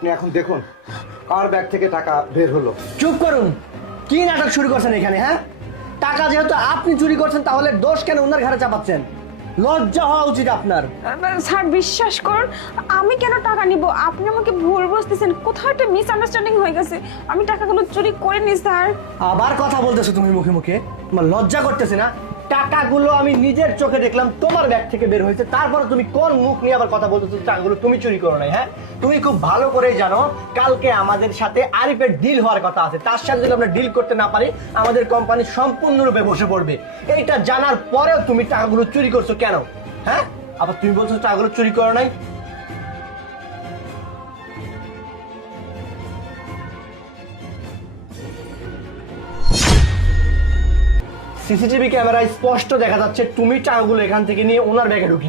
আপনি এখন দেখুন কার ব্যাগ থেকে টাকা বের হলো। চুপ করুন। কি নাটক শুরু করছেন এখানে? হ্যাঁ, টাকা যেহেতু আপনি চুরি করছেন তাহলে দোষ কেন ওনার ঘাড়ে চাপাচ্ছেন? লজ্জা হওয়া উচিত আপনার। স্যার বিশ্বাস করুন, আমি কেন টাকা নিব? আপনি আমাকে ভুল বুঝতেছেন, কোথাও একটা মিসআন্ডারস্ট্যান্ডিং হয়ে গেছে। আমি টাকাগুলো চুরি করিনি স্যার। আবার কথা বলতেছো তুমি মুখে মুখে, আমার লজ্জা করতেছে না? টাকাগুলো আমি নিজের চোখে দেখলাম তোমার ব্যাগ থেকে বের হয়েছে, তারপরে তুমি কোন মুখ নিয়ে আবার কথা বলতেছো টাকাগুলো তুমি চুরি করো নাই? হ্যাঁ, তুমি খুব ভালো করেই জানো কালকে আমাদের সাথে আরিফের ডিল হওয়ার কথা আছে। তার সাথে যদি আমরা ডিল করতে না পারি আমাদের কোম্পানি সম্পূর্ণরূপে বসে পড়বে। এইটা জানার পরেও তুমি টাকাগুলো চুরি করছো কেন? হ্যাঁ, আবার তুমি বলছো টাকাগুলো চুরি করো নাই। সিসিটিভি ক্যামেরায় স্পষ্ট দেখা যাচ্ছে তুমি টাকাগুলো এখান থেকে নিয়ে ওনার ব্যাগে ঢুকিয়ে